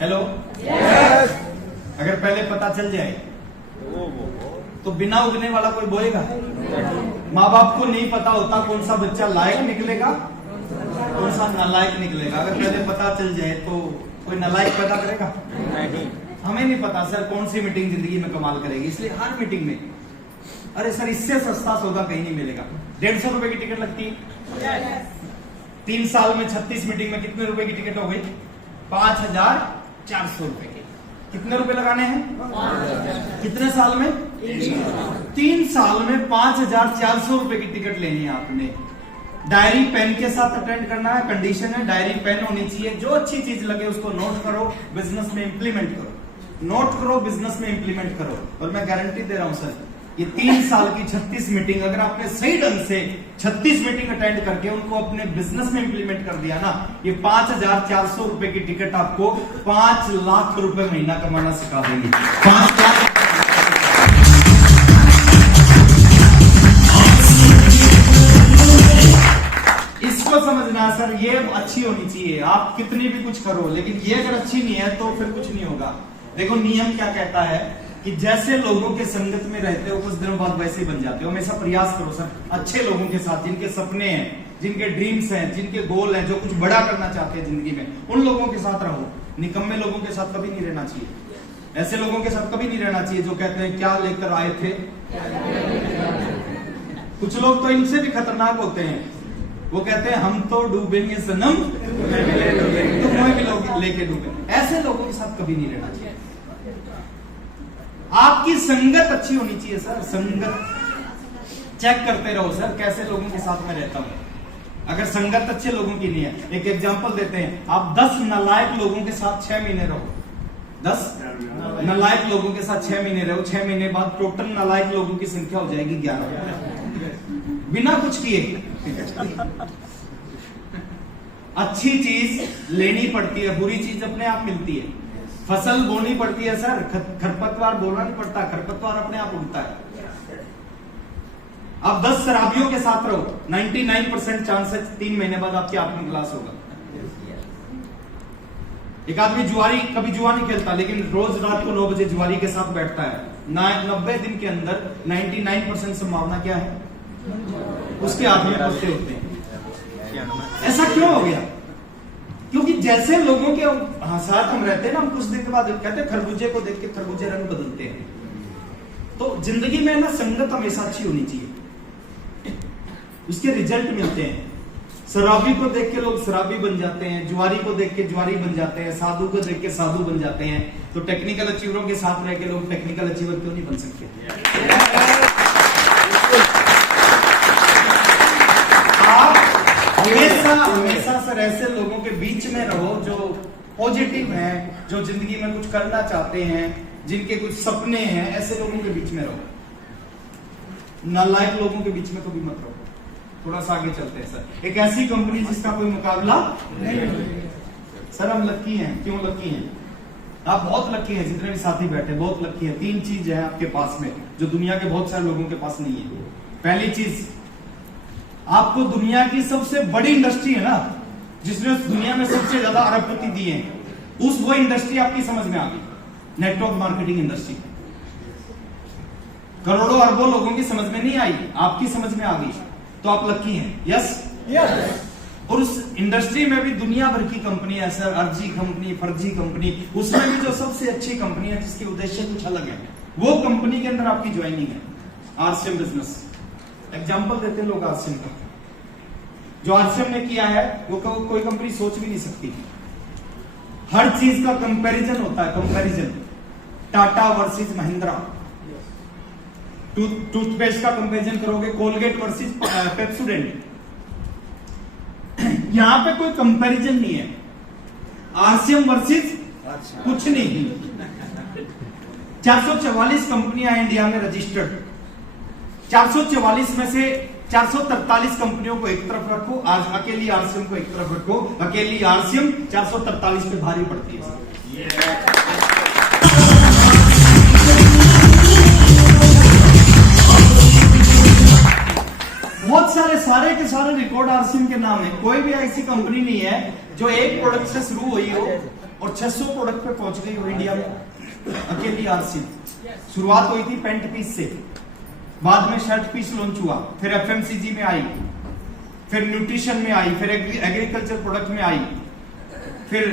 Hello yes. अगर पहले पता चल जाए तो बिना उगने वाला कोई बोएगा? माँ बाप को नहीं पता होता कौन सा बच्चा लायक निकलेगा कौन सा नालायक निकलेगा। अगर पहले पता चल जाए तो कोई नालायक पैदा करेगा? नहीं। हमें नहीं पता सर कौन सी मीटिंग जिंदगी में कमाल करेगी, इसलिए हर मीटिंग में अरे सर इससे सस्ता सौदा कहीं नहीं मिलेगा। 150 रुपए की टिकट लगती है। 3 साल में 36 मीटिंग में कितने रुपए की टिकट हो गई? 5400 रुपए की। कितने रुपए लगाने हैं? कितने साल में? 3 साल में 5400 रुपए की टिकट लेनी है आपने। डायरी पेन के साथ अटेंड करना है, कंडीशन है डायरी पेन होनी चाहिए। जो अच्छी चीज लगे उसको नोट करो, बिजनेस में इंप्लीमेंट करो। नोट करो, बिजनेस में इंप्लीमेंट करो। और मैं गारंटी दे रहा हूं सर, ये 3 साल की 36 मीटिंग अगर आपने सही ढंग से 36 मीटिंग अटेंड करके उनको अपने बिजनेस में इंप्लीमेंट कर दिया ना, ये 5400 रुपए की टिकट आपको 5 लाख रुपए महीना कमाना सिखा देंगे। 5 लाख। इसको समझना सर, ये अच्छी होनी चाहिए। आप कितनी भी कुछ करो लेकिन ये अगर अच्छी नहीं है तो फिर कुछ नहीं होगा। देखो नियम क्या कहता है कि जैसे लोगों के संगत में रहते हो कुछ दिनों बाद वैसे ही बन जाते हो। हमेशा प्रयास करो सर अच्छे लोगों के साथ, जिनके सपने हैं, जिनके ड्रीम्स हैं, जिनके गोल हैं, जो कुछ बड़ा करना चाहते हैं जिंदगी में, उन लोगों के साथ रहो। निकम्मे लोगों के साथ कभी नहीं रहना चाहिए। ऐसे लोगों के साथ कभी नहीं रहना चाहिए जो कहते हैं क्या लेकर आए थे। कुछ लोग तो इनसे भी खतरनाक होते हैं, वो कहते हैं हम तो डूबेंगे सनम तुम्हें भी लोग लेके डूबे। ऐसे लोगों के साथ कभी नहीं रहना चाहिए। आपकी संगत अच्छी होनी चाहिए सर। संगत चेक करते रहो सर कैसे लोगों के साथ में रहता हूं। अगर संगत अच्छे लोगों की नहीं है, एक एग्जांपल देते हैं, आप 10 नालायक लोगों के साथ 6 महीने रहो। 10 नालायक लोगों के साथ 6 महीने रहो। 6 महीने बाद टोटल नालायक लोगों की संख्या हो जाएगी 11 बिना कुछ किए। अच्छी चीज लेनी पड़ती है, बुरी चीज अपने आप मिलती है। फसल बोनी पड़ती है सर, खरपतवार बोना नहीं पड़ता, खरपतवार अपने आप उगता है। आप 10 शराबियों के साथ रहो, 99% चांसेस 3 महीने बाद आपकी आत्म क्लास होगा। एक आदमी जुआरी कभी जुआ नहीं खेलता लेकिन रोज रात को 9 बजे जुआरी के साथ बैठता है। 90 दिन के अंदर 99% संभावना क्या है? उसके हाथ में पत्ते होते हैं। ऐसा क्यों हो गया? क्योंकि जैसे लोगों के साथ हम रहते हैं ना, हम कुछ दिन के बाद कहते हैं खरबूजे को देख के खरबूजे रंग बदलते हैं। तो जिंदगी में ना संगत हमेशा अच्छी होनी चाहिए, उसके रिजल्ट मिलते हैं। शराबी को देख के लोग शराबी बन जाते हैं, जुआरी को देख के जुआरी बन जाते हैं, साधु को देख के साधु बन जाते हैं। तो टेक्निकल अचीवरों के साथ रह के लोग टेक्निकल अचीवर क्यों नहीं बन सकते? हमेशा सर ऐसे लोगों के बीच में रहो जो पॉजिटिव हैं, जो जिंदगी में कुछ करना चाहते हैं, जिनके कुछ सपने हैं। ऐसे लोगों के बीच में रहो, नालायक लोगों के बीच में कभी मत रहो। थोड़ा सा आगे चलते हैं सर। एक ऐसी कंपनी जिसका कोई मुकाबला नहीं। सर हम लक्की हैं। क्यों लक्की हैं? आप बहुत लक्की हैं, जितने भी साथी बैठे बहुत लक्की हैं। 3 चीज है आपके पास में जो दुनिया के बहुत सारे लोगों के पास नहीं है। पहली चीज, आपको दुनिया की सबसे बड़ी इंडस्ट्री है ना, जिसने दुनिया में सबसे ज्यादा अरबपति दिए हैं, वो इंडस्ट्री आपकी समझ में आ गई। नेटवर्क मार्केटिंग इंडस्ट्री करोड़ों अरबों लोगों की समझ में नहीं आई, आपकी समझ में आ गई, तो आप लकी हैं। Yes yes. और उस इंडस्ट्री में भी दुनिया भर की कंपनी है सर, अर्जी कंपनी, फर्जी कंपनी। उसमें भी जो सबसे अच्छी कंपनी है जिसके उद्देश्य कुछ अलग है, वो कंपनी के अंदर आपकी ज्वाइनिंग है। आरसीएम बिजनेस एग्जांपल देते हैं लोग आरसीएम का। जो आरसीएम ने किया है वो कोई कंपनी सोच भी नहीं सकती। हर चीज का कंपैरिजन होता है, comparison. Tata versus Mahindra, toothpaste का कंपैरिजन करोगे कोलगेट वर्सेस पेप्सोडेंट। यहां पे कोई कंपैरिजन नहीं है। आरसीएम वर्सेस कुछ नहीं। 444 कंपनियां हैं इंडिया में रजिस्टर्ड। 444 में से 443 कंपनियों को एक तरफ रखो, आज अकेली आरसीएम को एक तरफ रखो। अकेली आरसीएम 443 पे भारी पड़ती है। बहुत सारे के सारे रिकॉर्ड आरसीएम के नाम है। कोई भी ऐसी कंपनी नहीं है जो एक प्रोडक्ट से शुरू हुई हो और 600 प्रोडक्ट पे पहुंच गई वो इंडिया में अकेली आरसीएम। शुरुआत हुई थी पेंट पीस से, बाद में शर्ट पीस लॉन्च हुआ, फिर एफएमसीजी में आई, फिर न्यूट्रिशन में आई, फिर एग्रीकल्चर प्रोडक्ट में आई, फिर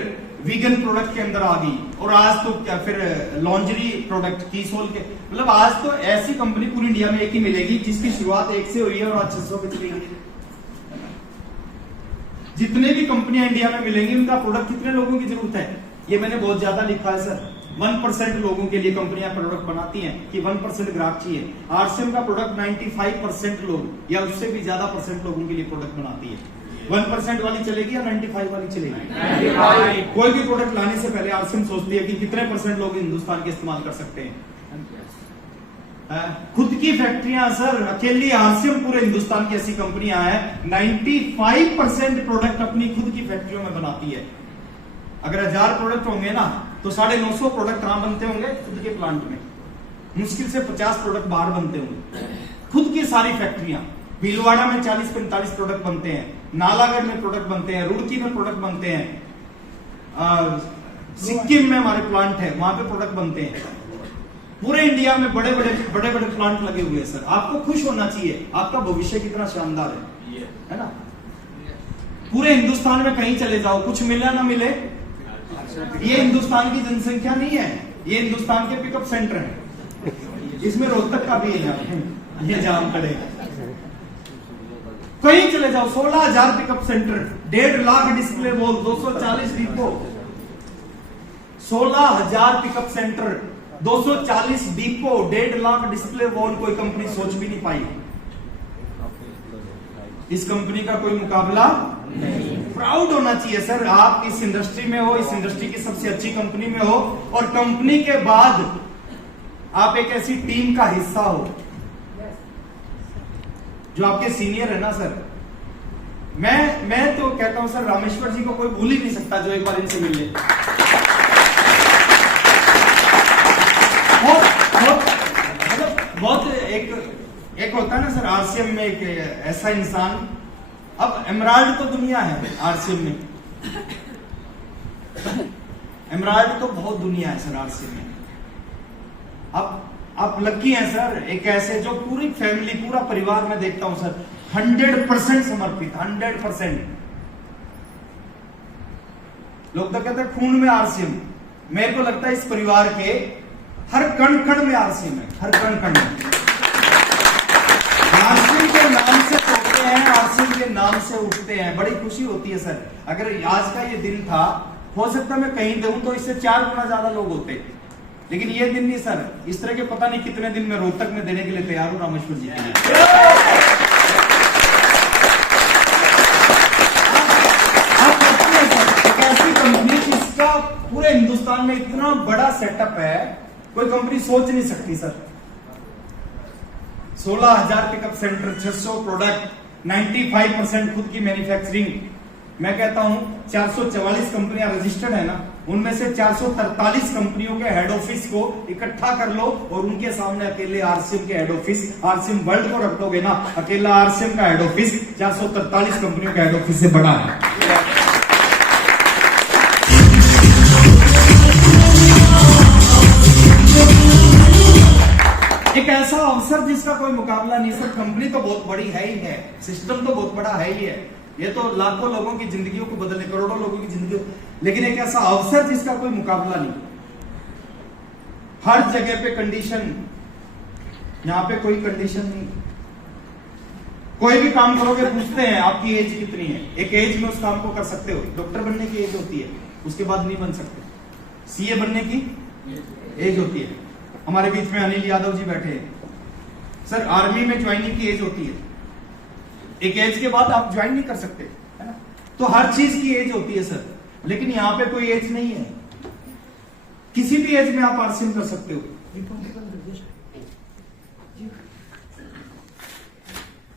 वीगन प्रोडक्ट के अंदर आ गई, और आज तो क्या फिर लॉन्जरी प्रोडक्ट की सोल के, मतलब आज तो ऐसी कंपनी पूरी इंडिया में एक ही मिलेगी जिसकी शुरुआत 1 से हुई है और आज 600 पे चली गई। जितने भी कंपनियां इंडिया में मिलेंगी उनका प्रोडक्ट कितने लोगों की जरूरत है, ये मैंने बहुत ज्यादा लिखा है सर। 1% लोगों के लिए कंपनियां प्रोडक्ट बनाती हैं कि 1% ग्राहक चाहिए। आरसीएम का प्रोडक्ट 95% लोग या उससे भी ज्यादा परसेंट लोगों के लिए प्रोडक्ट बनाती है। 1% वाली चलेगी या 95 वाली चलेगी? 95। कोई भी प्रोडक्ट लाने से पहले आरसीएम सोचती है कि कितने परसेंट लोग हिंदुस्तान के इस्तेमाल कर सकते हैं। खुद की फैक्ट्रियां सर, अकेली आरसीएम पूरे हिंदुस्तान की ऐसी कंपनियां हैं 95% प्रोडक्ट अपनी खुद की फैक्ट्रियों में बनाती है। अगर 1000 प्रोडक्ट होंगे ना तो 950 प्रोडक्ट कहां बनते होंगे? खुद के प्लांट में। मुश्किल से 50 प्रोडक्ट बाहर बनते होंगे। खुद की सारी फैक्ट्रियां, भीलवाड़ा में 40-45 प्रोडक्ट बनते हैं, नालागढ़ में प्रोडक्ट बनते हैं, रुड़की में प्रोडक्ट बनते हैं, सिक्किम में हमारे प्लांट है वहां पे प्रोडक्ट बनते हैं। पूरे इंडिया में बड़े बड़े प्लांट लगे हुए हैं सर। आपको खुश होना चाहिए, आपका भविष्य कितना शानदार है ना। पूरे हिंदुस्तान में कहीं चले जाओ, कुछ मिले ना मिले, ये हिंदुस्तान की जनसंख्या नहीं है, ये हिंदुस्तान के पिकअप सेंटर है। इसमें रोहतक का भी है, ये जाम खड़े। कहीं चले जाओ, 16,000 pickup centre, 1.5 lakh display wall, 240 depot, 16,000 pickup centre, 240 depot, 1.5 lakh display wall, कोई कंपनी सोच भी नहीं पाई। इस कंपनी का कोई मुकाबला नहीं। प्राउड होना चाहिए सर, आप इस इंडस्ट्री में हो, इस इंडस्ट्री की सबसे अच्छी कंपनी में हो, और कंपनी के बाद आप एक ऐसी टीम का हिस्सा हो जो आपके सीनियर है ना सर। मैं तो कहता हूं सर, रामेश्वर जी को कोई भूल ही नहीं सकता जो एक बार इनसे मिल ले। बहुत एक होता है ना सर आरसीएम में एक ऐसा इंसान, अब एमराल्ड तो दुनिया है आरसीएम में, एमराल्ड तो बहुत दुनिया है सर आरसीएम में। अब आप लकी हैं सर, एक ऐसे जो पूरी फैमिली, पूरा परिवार में देखता हूं सर 100% समर्पित, 100%। लोग तो कहते हैं खून में आरसीएम, मेरे को लगता है इस परिवार के हर कण कण में आरसीएम है, हर कण कण में। आरसीएम के नाम से सोते हैं, आरसीएम के नाम से उठते हैं, बड़ी खुशी होती है सर। अगर आज का ये दिन था, हो सकता मैं कहीं दूं तो इससे 4 गुना ज्यादा लोग होते, लेकिन ये दिन नहीं सर। इस तरह के पता नहीं कितने दिन मैं रोहतक में देने के लिए तैयार हूं रामेश्वर जी के लिए। एक ऐसी कंपनी जिसका पूरे हिंदुस्तान में इतना बड़ा सेटअप है, कोई कंपनी सोच नहीं सकती सर। 16,000 पिकअप सेंटर, 600 प्रोडक्ट, 95% खुद की मैन्युफैक्चरिंग। मैं कहता हूं 444 कंपनियां रजिस्टर्ड है ना, उनमें से 443 कंपनियों के हेड ऑफिस को इकट्ठा कर लो और उनके सामने अकेले आरसीएम के हेड ऑफिस, आरसीएम वर्ल्ड को रख दोगे ना, अकेला आरसीएम का हेड ऑफिस 443 कंपनियों के हेड ऑफिस से बड़ा है। एक ऐसा अवसर जिसका कोई मुकाबला नहीं सर। कंपनी तो बहुत बड़ी है ही है, सिस्टम तो बहुत बड़ा है ही है, ये तो लाखों लोगों की जिंदगियों को बदलने, करोड़ों लोगों की जिंदगी, लेकिन एक ऐसा अवसर जिसका कोई मुकाबला नहीं। हर जगह पे कंडीशन, यहां पे कोई कंडीशन नहीं। कोई भी काम करोगे पूछते हैं आपकी एज कितनी है, एक एज में उस काम को कर सकते हो। डॉक्टर बनने की एज होती है, उसके बाद नहीं बन सकते। सीए बनने की एज होती है। हमारे बीच में अनिल यादव जी बैठे हैं सर, आर्मी में ज्वाइनिंग की एज होती है, एक एज के बाद आप ज्वाइन नहीं कर सकते, है ना। तो हर चीज की एज होती है सर, लेकिन यहां पे कोई एज नहीं है। किसी भी एज में आप आरसीएम कर सकते हो,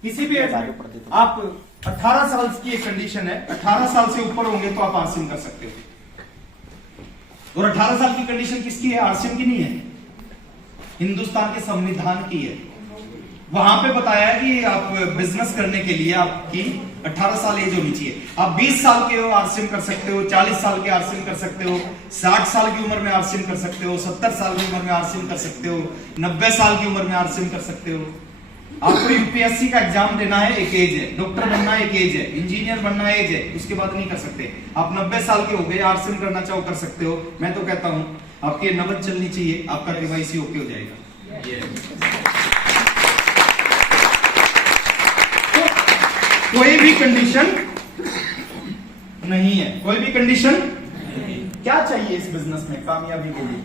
किसी भी एज में। आप 18 साल की एक कंडीशन है, 18 साल से ऊपर होंगे तो आप आरसीएम कर सकते हो। और 18 साल की कंडीशन किसकी है? आरसीएम की नहीं है, हिंदुस्तान के संविधान की है। वहां पे बताया कि आप बिजनेस करने के लिए आपकी 18 साल एज होनी चाहिए। आप 20 साल के हो आरसीएम कर सकते हो, 40 साल के आरसीएम कर सकते हो, 60 साल की उम्र में आरसीएम कर सकते हो, 70 साल की उम्र में आरसीएम कर सकते हो, 90 साल की उम्र में आरसीएम कर सकते हो। आपको यूपीएससी का एग्जाम देना है, एक एज है, डॉक्टर बनना एक एज है, इंजीनियर बनना एज है, उसके बाद नहीं कर सकते। आप 90 साल के हो गए, आरसीएम करना चाहो कर सकते हो। मैं तो कहता हूं आपकी नबज चलनी चाहिए, आपका केवाईसी ओके हो जाएगा। कोई भी कंडीशन नहीं है, कोई भी कंडीशन। क्या चाहिए इस बिजनेस में कामयाबी के लिए?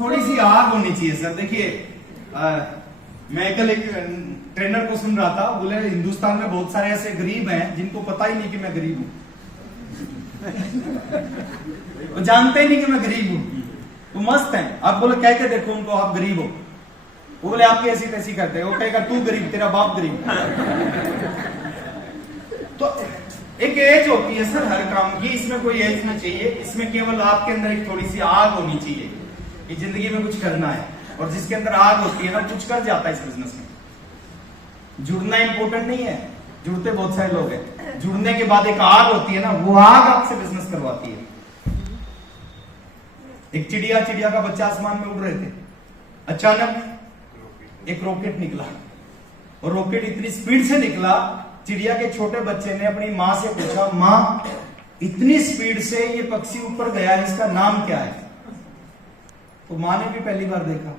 थोड़ी सी आग होनी चाहिए सर। देखिए मैं कल एक ट्रेनर को सुन रहा था, बोले हिंदुस्तान में बहुत सारे ऐसे गरीब हैं जिनको पता ही नहीं कि मैं गरीब हूं। वो जानते ही नहीं कि मैं गरीब हूं। तो मस्त है, आप बोले कह के देखो उनको आप गरीब हो, वो बोले आपकी ऐसी तैसी करते हैं। वो कहेगा तू गरीब, तेरा बाप गरीब। तो एक एज होती है सर हर काम की, इसमें कोई एज नहीं चाहिए। इसमें केवल आपके अंदर एक थोड़ी सी आग होनी चाहिए कि जिंदगी में कुछ करना है। और जिसके अंदर आग होती है ना, कुछ कर जाता है इस बिजनेस में। जुड़ना इंपॉर्टेंट नहीं है, जुड़ते बहुत सारे लोग हैं। जुड़ने के बाद एक आग होती है ना, वो आग आपसे बिजनेस करवाती है। एक चिड़िया का बच्चा आसमान में उड़ रहे थे, अचानक एक रॉकेट निकला और रॉकेट इतनी स्पीड से निकला, चिड़िया के छोटे बच्चे ने अपनी माँ से पूछा, माँ इतनी स्पीड से ये पक्षी ऊपर गया है, इसका नाम क्या है? तो माँ ने भी पहली बार देखा।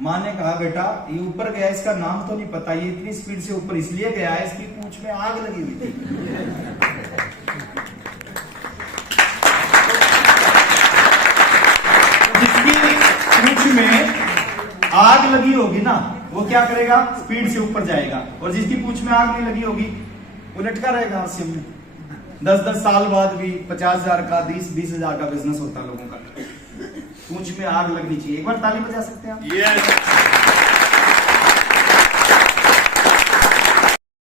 माँ ने कहा बेटा ये ऊपर गया, इसका नाम तो नहीं पता, ये इतनी स्पीड से ऊपर इसलिए गया है, इसकी पूंछ में आग लगी हुई थी। जिसकी पूंछ में आग लगी होगी ना, वो क्या करेगा? स्पीड से ऊपर जाएगा। और जिसकी पूंछ में आग नहीं लगी होगी वो लटका रहेगा आरसीएम में। 10-10 साल बाद भी 50,000 का 20,000 का बिजनेस होता है लोगों का। पूंछ में आग लगनी चाहिए। एक बार ताली बजा सकते हैं आप? yes.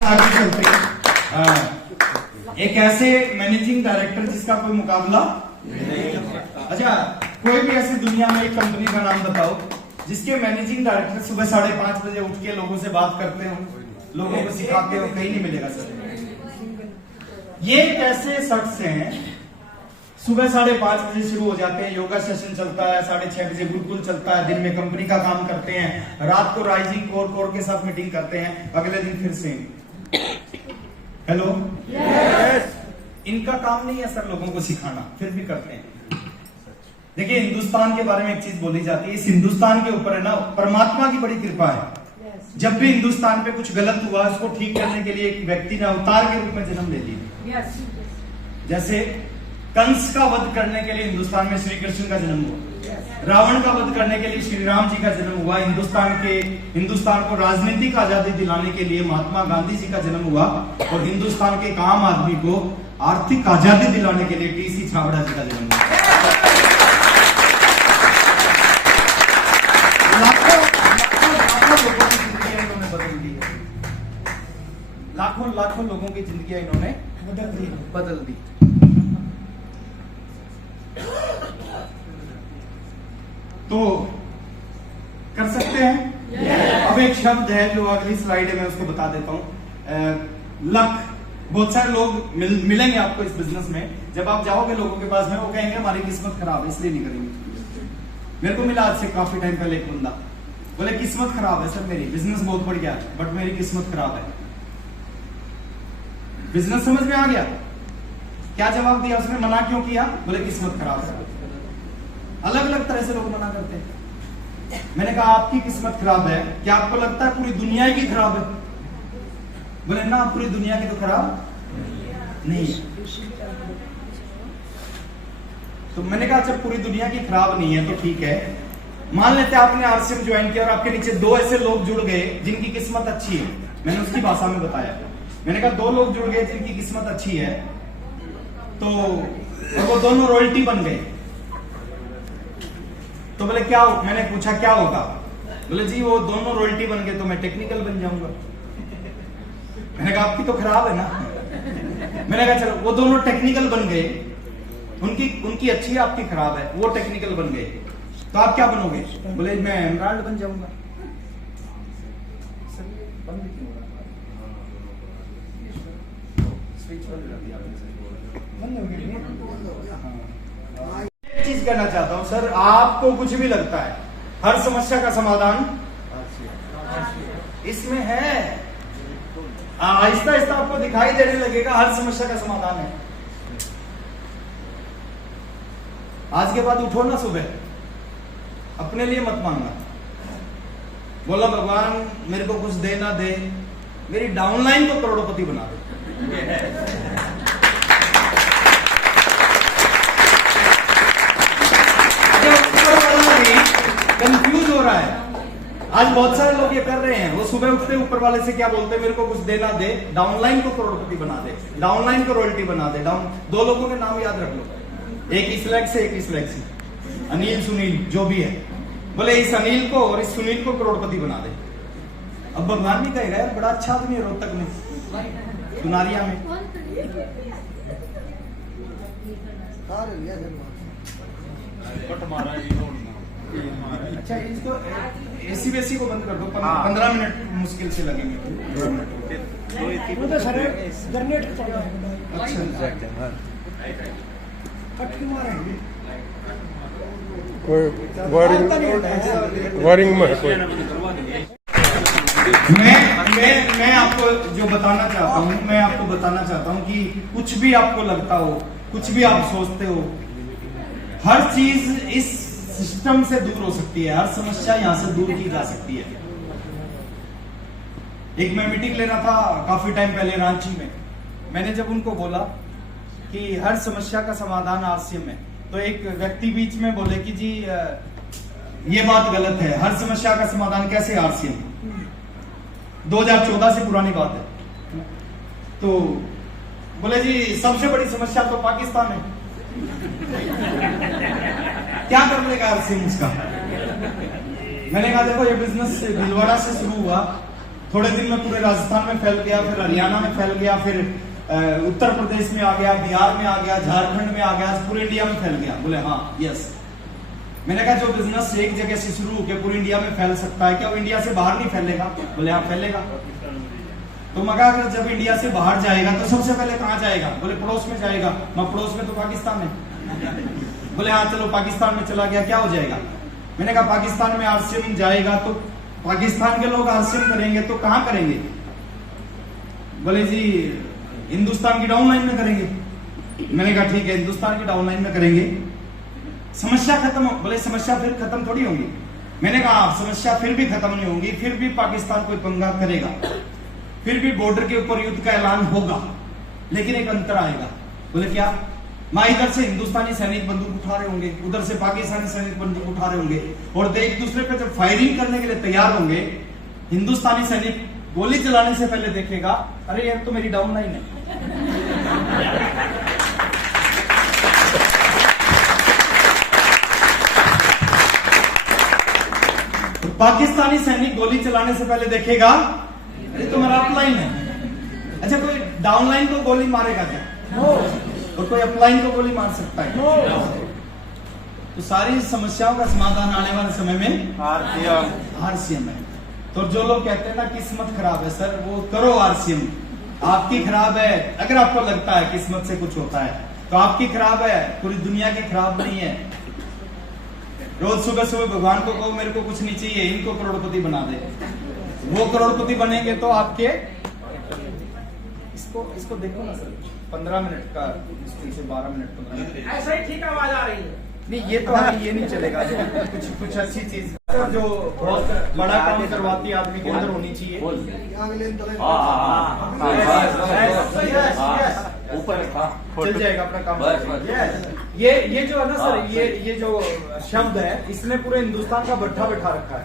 आगे चलते हैं। एक ऐसे मैनेजिंग डायरेक्टर जिसका कोई मुकाबला नहीं। अच्छा, कोई भी ऐसी दुनिया में एक कंपनी का नाम बताओ जिसके मैनेजिंग डायरेक्टर सुबह 5:30 बजे उठ के लोगों से बात करते हो, लोगों को सिखाते हो। कहीं नहीं मिलेगा सर। ये एक ऐसे शख्स हैं, सुबह 5:30 बजे शुरू हो जाते हैं, योगा सेशन चलता है, 6:30 बजे बिल्कुल चलता है। दिन में कंपनी का काम करते हैं, रात को राइजिंग कोर के साथ मीटिंग करते हैं, अगले दिन फिर से। Hello yes. इनका काम नहीं है सर लोगों को सिखाना, फिर भी करते हैं। देखिए हिंदुस्तान के बारे में एक चीज बोली जाती है, इस हिंदुस्तान के ऊपर है ना परमात्मा की बड़ी कृपा है। जब भी हिंदुस्तान पे कुछ गलत हुआ, उसको ठीक करने के लिए एक व्यक्ति ने अवतार के रूप में जन्म ले लिया। जैसे कंस का वध करने के लिए हिंदुस्तान में श्री कृष्ण का जन्म हुआ, रावण का वध करने के लिए श्री राम जी का जन्म हुआ, हिंदुस्तान को राजनीतिक आजादी दिलाने के लिए महात्मा गांधी जी का जन्म हुआ, और हिंदुस्तान के एक आम आदमी को आर्थिक आजादी दिलाने के लिए टीसी छाबड़ा जी का जन्म हुआ। लाखों लोगों की जिंदगी इन्होंने बदल दी है। लाखों लोगों की जिंदगी इन्होंने बदल दी। तो कर सकते हैं yes. अब एक शब्द है जो अगली स्लाइड है, मैं उसको बता देता हूं। लक। बहुत सारे लोग मिलेंगे आपको इस बिजनेस में। जब आप जाओगे लोगों के पास में, वो कहेंगे हमारी किस्मत खराब है इसलिए नहीं करेंगे। मेरे को मिला आज से काफी टाइम पहले एक बंदा, बोले किस्मत खराब है सर मेरी, बिजनेस बहुत बढ़िया है बट मेरी किस्मत खराब है। बिजनेस समझ में आ गया? क्या जवाब दिया उसने? मना क्यों किया? बोले किस्मत खराब है। अलग अलग तरह से लोग मना करते हैं। मैंने कहा आपकी किस्मत खराब है, क्या आपको लगता है पूरी दुनिया की खराब है? बोले ना, पूरी दुनिया की तो खराब नहीं है। तो मैंने कहा अच्छा पूरी दुनिया की खराब नहीं है तो ठीक है, मान लेते हैं आपने आरसीएम ज्वाइन किया और आपके नीचे 2 ऐसे लोग जुड़ गए जिनकी किस्मत अच्छी है। मैंने उसकी भाषा में बताया, मैंने कहा 2 लोग जुड़ गए जिनकी किस्मत अच्छी है, तो वो दोनों रॉयल्टी बन गए। तो बोले क्या हो? मैंने पूछा क्या होगा? बोले जी वो दोनों रॉयल्टी बन गए तो मैं टेक्निकल बन जाऊंगा। मैंने कहा आपकी तो खराब है ना। मैंने कहा चलो वो दोनों टेक्निकल बन गए, उनकी अच्छी है, आपकी खराब है, वो टेक्निकल बन गए, तो आप क्या बनोगे? बोले मैं एमराल्ड बन जाऊंगा। एक चीज कहना चाहता हूं सर, आपको कुछ भी लगता है हर समस्या का समाधान इसमें है। आहिस्ता आहिस्ता आपको दिखाई देने लगेगा हर समस्या का समाधान है। आज के बाद उठो ना सुबह, अपने लिए मत मांगना, बोला भगवान मेरे को कुछ दे ना दे, मेरी डाउनलाइन को करोड़पति बना दे। कंफ्यूज हो रहा है। आज बहुत सारे लोग ये कर रहे हैं, वो सुबह उठते ऊपर वाले से क्या बोलते हैं, मेरे को कुछ देना दे, डाउनलाइन को करोड़पति बना दे, डाउनलाइन को रॉयल्टी बना दे। दो लोगों के नाम याद रख लो, एक इस लैक से, एक इस लैक से, अनिल सुनील जो भी है, बोले इस अनिल को और इस सुनील को करोड़पति बना दे। अब भगवान भी कहेगा यार बड़ा अच्छा आदमी है, रोहतक में, सुनारिया में। अच्छा इसको एसी बेसी को बंद कर दो, 15 मिनट मुश्किल से लगेंगे। वो तो सर जनरेट चल रहा है। अच्छा कट क्यों मार रहे हैं? कोई वायरिंग में है कोई। मैं आपको जो बताना चाहता हूँ, मैं आपको बताना चाहता हूँ कि कुछ भी आपको लगता हो, कुछ भी आप सोचते हो, हर चीज इस सिस्टम से दूर हो सकती है, हर समस्या यहाँ से दूर की जा सकती है। एक मैं मीटिंग ले रहा था काफी टाइम पहले रांची में, मैंने जब उनको बोला कि हर समस्या का समाधान आरसीएम है, तो एक व्यक्ति बीच में बोले कि जी ये बात गलत है, हर समस्या का समाधान कैसे आरसीएम? 2014 से पुरानी बात है। तो बोले जी सबसे बड़ी समस्या तो पाकिस्तान है, क्या कर लेगा आरसीएम उसका? मैंने कहा देखो ये बिजनेस भीलवाड़ा से शुरू हुआ, थोड़े दिन में पूरे राजस्थान में फैल गया, फिर हरियाणा में फैल गया, फिर उत्तर प्रदेश में आ गया, बिहार में आ गया, झारखंड में आ गया, पूरे इंडिया में फैल गया। बोले हाँ यस। मैंने कहा जो बिजनेस एक जगह से शुरू होकर पूरी इंडिया में फैल सकता है, क्या वो इंडिया से बाहर नहीं फैलेगा? बोले हाँ फैलेगा। तो मगर अगर जब इंडिया से बाहर जाएगा तो सबसे पहले कहाँ जाएगा? बोले पड़ोस में जाएगा। मैं पड़ोस में तो पाकिस्तान है। बोले हाँ चलो पाकिस्तान में चला गया, क्या हो जाएगा? मैंने कहा पाकिस्तान में आरसीएम जाएगा तो पाकिस्तान के लोग आरसीएम करेंगे तो कहाँ करेंगे? बोले जी हिंदुस्तान की डाउनलाइन में करेंगे। मैंने कहा ठीक है हिंदुस्तान की डाउनलाइन में करेंगे, समस्या खत्म हो। बोले समस्या फिर खत्म थोड़ी होगी। मैंने कहा समस्या फिर भी खत्म नहीं होगी, फिर भी पाकिस्तान कोई पंगा करेगा, फिर भी बॉर्डर के ऊपर युद्ध का ऐलान होगा, लेकिन एक अंतर आएगा। बोले क्या? मां इधर से हिंदुस्तानी सैनिक बंदूक उठा रहे होंगे, उधर से पाकिस्तानी सैनिक बंदूक उठा रहे होंगे, और एक दूसरे पे जब फायरिंग करने के लिए तैयार होंगे, हिंदुस्तानी सैनिक गोली चलाने से पहले देखेगा अरे यार तो मेरी डाउन लाइन है। तो पाकिस्तानी सैनिक गोली चलाने से पहले देखेगा अरे तो मेरा अपलाइन है। अच्छा कोई डाउनलाइन को गोली मारेगा क्या? और कोई अपलाइन को गोली मार सकता है? तो सारी समस्याओं का समाधान आने वाले समय में आरसीएम है। तो जो लोग कहते हैं ना किस्मत खराब है सर, वो करो आरसीएम। आपकी खराब है, अगर आपको लगता है किस्मत से कुछ होता है तो आपकी खराब है, पूरी दुनिया की खराब नहीं है। रोज सुबह सुबह भगवान को कहो मेरे को कुछ नहीं चाहिए, इनको करोड़पति बना दे। वो करोड़पति बनेंगे तो आपके इसको देखो ना सर, 15 मिनट का मुश्किल से 12 मिनट 15 मिनट ऐसा ही ठीक आवाज आ रही है। नहीं ये तो ये नहीं चलेगा। कुछ अच्छी चीज जो बहुत बड़ा काम करवाती है आदमी के अंदर होनी चाहिए। चल जाएगा अपना काम। ये जो है ना सर, ये जो शब्द है इसने पूरे हिंदुस्तान का भट्ठा बैठा रखा है।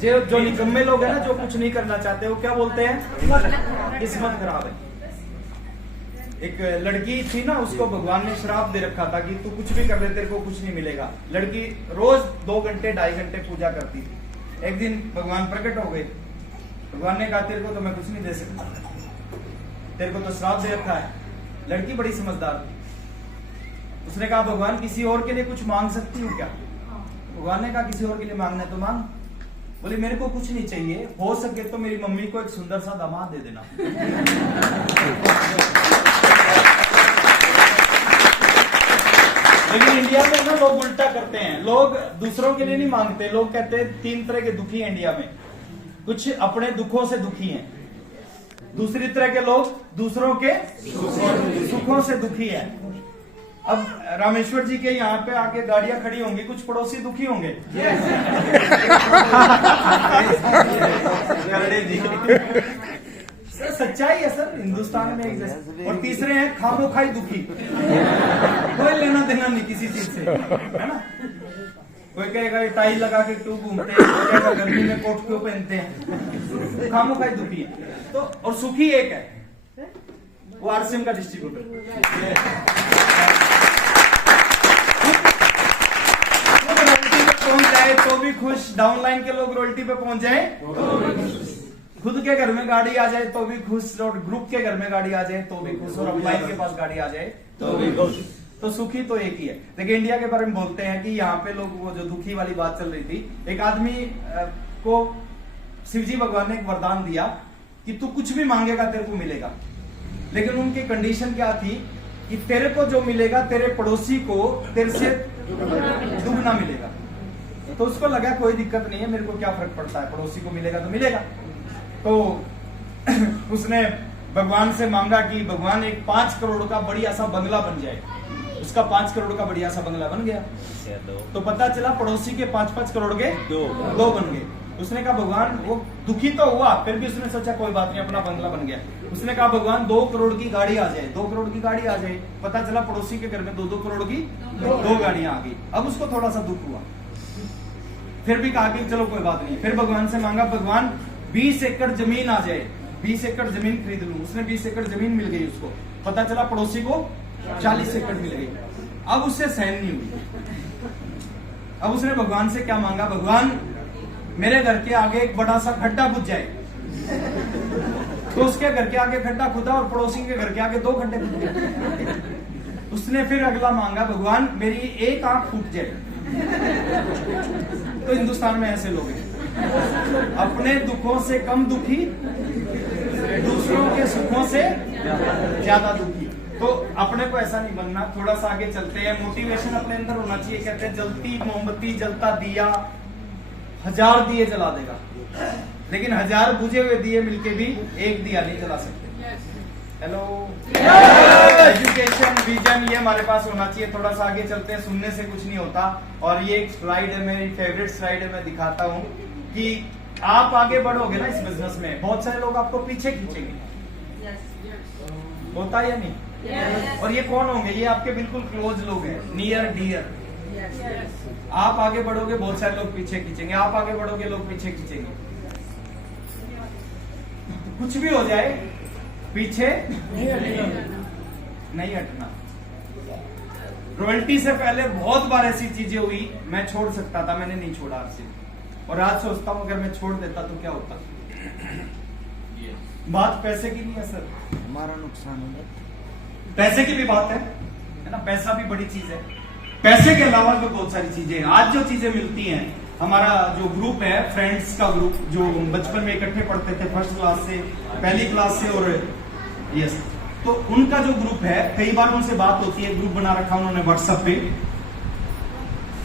जो निकम्मे लोग हैं ना, जो कुछ नहीं करना चाहते, वो क्या बोलते हैं? किस्मत खराब है। एक लड़की थी ना, उसको भगवान ने श्राप दे रखा था कि तू कुछ भी कर ले तेरे को कुछ नहीं मिलेगा। लड़की रोज 2 घंटे 2.5 घंटे पूजा करती थी। एक दिन भगवान प्रकट हो गए। भगवान ने कहा तेरे को तो मैं कुछ नहीं दे सकता, तेरे को तो श्राप दे रखा है। लड़की बड़ी समझदार थी, उसने कहा भगवान किसी और के लिए कुछ मांग सकती हूँ क्या? भगवान ने कहा किसी और के लिए मांगना है तो मांग। बोले मेरे को कुछ नहीं चाहिए, हो सके तो मेरी मम्मी को एक सुंदर सा दामाद दे देना। लेकिन इंडिया में ना लोग उल्टा करते हैं, लोग दूसरों के लिए नहीं मांगते, लोग कहते हैं 3 तरह के दुखी हैं इंडिया में। कुछ अपने दुखों से दुखी हैं, दूसरी तरह के लोग दूसरों के सुखों से दुखी हैं। अब रामेश्वर जी के यहाँ पे आके गाड़ियां खड़ी होंगी, कुछ पड़ोसी दुखी होंगे। सर सच्चाई है सर, हिंदुस्तान में एक। और तीसरे हैं खामोखाई दुखी, कोई लेना देना नहीं किसी चीज से, है ना। कोई कहेगा टाई लगा के क्यों घूमते हैं, कोई कहेगा गर्मी में कोट क्यों पहनते हैं, खामोखाई दुखी है। तो और सुखी एक है, वो आरसीएम का डिस्ट्रीब्यूटर। पहुंच जाए तो भी खुश, डाउनलाइन के लोग रॉयल्टी पे पहुंच जाए खुद के घर में गाड़ी आ जाए तो भी खुश, और ग्रुप के घर में गाड़ी आ जाए तो भी खुश, और अपलाइन के पास गाड़ी आ जाए तो भी खुश। तो सुखी तो एक ही है। देखिए इंडिया के बारे में बोलते हैं कि यहाँ पे लोग, वो जो दुखी वाली बात चल रही थी, एक आदमी को शिवजी भगवान ने एक वरदान दिया कि तू कुछ भी मांगेगा तेरे को मिलेगा, लेकिन उनकी कंडीशन क्या थी कि तेरे को जो मिलेगा तेरे पड़ोसी को तेरे से दुगना मिलेगा। तो उसको लगा कोई दिक्कत नहीं है, मेरे को क्या फर्क पड़ता है, पड़ोसी को मिलेगा तो मिलेगा। तो उसने भगवान से मांगा कि भगवान एक 5 करोड़ का बढ़िया सा बंगला बन जाए। उसका 5 करोड़ का बढ़िया सा बंगला बन गया। तो पता चला पड़ोसी के 5-5 करोड़ के 2 बन गए। उसने कहा भगवान, वो दुखी तो हुआ, फिर भी उसने सोचा कोई बात नहीं, अपना बंगला बन गया। उसने कहा भगवान 2 करोड़ की गाड़ी आ जाए, 2 करोड़ की गाड़ी आ जाए। पता चला पड़ोसी के घर में 2-2 करोड़ की 2 गाड़ियां आ गई। अब उसको थोड़ा सा दुख हुआ, फिर भी कहा कि चलो कोई बात नहीं। फिर भगवान से मांगा भगवान 20 एकड़ जमीन आ जाए, 20 एकड़ जमीन खरीद लूं। उसने 20 एकड़ जमीन मिल गई उसको। पता चला पड़ोसी को 40 एकड़ मिल गई। अब उससे सहन नहीं हुई। अब उसने भगवान से क्या मांगा, भगवान मेरे घर के आगे एक बड़ा सा खड्डा बुझ जाए। तो उसके घर के आगे खड्डा खुदा और पड़ोसी के घर के आगे 2 खड्डे खुद गए। उसने फिर अगला मांगा भगवान मेरी एक आंख फूट जाए। तो हिंदुस्तान में ऐसे लोग हैं, अपने दुखों से कम दुखी, दूसरों के सुखों से ज्यादा दुखी। तो अपने को ऐसा नहीं बनना। थोड़ा सा आगे चलते हैं। मोटिवेशन अपने अंदर होना चाहिए। कहते हैं जलती मोमबत्ती, जलता दिया 1000 दिए जला देगा, लेकिन 1000 बुझे हुए दिए मिलके भी एक दिया नहीं जला सकते। हेलो, एजुकेशन विजन ये हमारे पास होना चाहिए। थोड़ा सा आगे चलते हैं। सुनने से कुछ नहीं होता। और ये एक स्लाइड है, मेरी फेवरेट स्लाइड है, मैं दिखाता हूँ कि आप आगे बढ़ोगे ना इस बिजनेस में, बहुत सारे लोग आपको पीछे खींचेंगे। होता है या नहीं? और ये कौन होंगे? ये आपके बिल्कुल क्लोज लोग हैं, नियर डियर। आप आगे बढ़ोगे, बहुत सारे लोग पीछे खींचेंगे। आप आगे बढ़ोगे, लोग पीछे खींचेंगे। कुछ भी हो जाए, पीछे नहीं हटना। रॉयल्टी से पहले बहुत बार ऐसी चीजें हुई, मैं छोड़ सकता था, मैंने नहीं छोड़ा आपसे। और आज सोचता हूं अगर मैं छोड़ देता तो क्या होता। बात पैसे की नहीं है सर, हमारा नुकसान होगा। पैसे की भी बात है ना। पैसा भी बड़ी चीज है। पैसे के अलावा भी बहुत सारी चीजें हैं। आज जो चीजें मिलती हैं, हमारा जो ग्रुप है, फ्रेंड्स का ग्रुप, जो बचपन में इकट्ठे पढ़ते थे, फर्स्ट क्लास से, पहली क्लास से, और यस, तो उनका जो ग्रुप है, कई बार उनसे बात होती है। ग्रुप बना रखा उन्होंने व्हाट्सएप पे,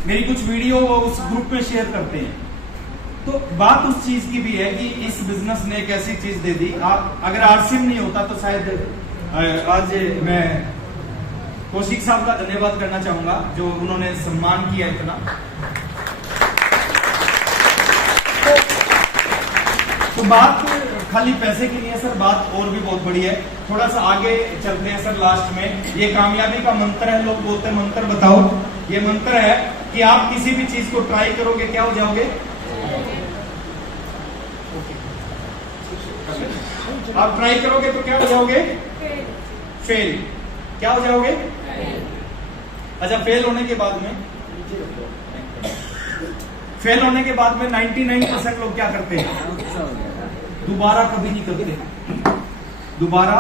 मेरी कुछ वीडियो उस ग्रुप पे शेयर करते हैं। तो बात उस चीज की भी है कि इस बिजनेस ने एक ऐसी चीज दे दी। अगर आरसीएम नहीं होता तो शायद आज मैं कौशिक साहब का धन्यवाद करना चाहूंगा, जो उन्होंने सम्मान किया इतना। तो बात खाली पैसे की नहीं है सर, बात और भी बहुत बड़ी है। थोड़ा सा आगे चलते हैं सर। लास्ट में ये कामयाबी का मंत्र है। लोग बोलते हैं मंत्र बताओ। ये मंत्र है कि आप किसी भी चीज को ट्राई करोगे, क्या हो जाओगे? आप ट्राई करोगे तो क्या हो जाओगे? फेल। क्या हो जाओगे? अच्छा, फेल होने के बाद में 99% लोग क्या करते हैं? दोबारा कभी नहीं करते। दोबारा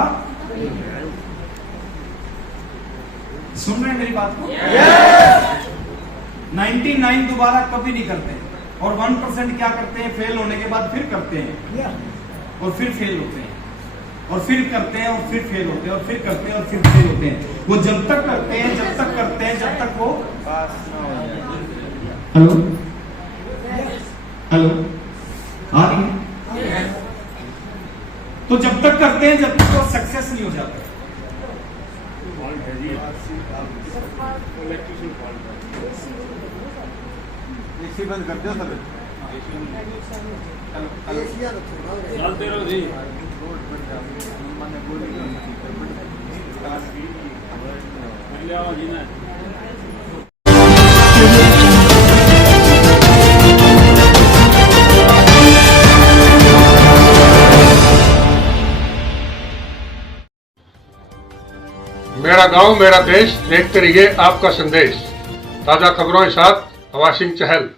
सुन रहे हैं मेरी बात को? 99 दोबारा कभी नहीं करते। और 1% क्या करते हैं, फेल होने के बाद फिर करते हैं या और फिर फेल होते हैं और फिर करते हैं और फिर फेल होते हैं और फिर करते हैं और फिर फेल होते हैं। वो जब तक करते हैं, जब तक करते हैं, जब तक वो हेलो हेलो आ रही है, तो जब तक करते हैं जब तक वो सक्सेस नहीं हो जाता। एसी बंद कर दो सर। चलते रहो जी। मेरा गांव मेरा देश, देखते रहिए आपका संदेश। ताजा खबरों के साथ हवा सिंह चहल।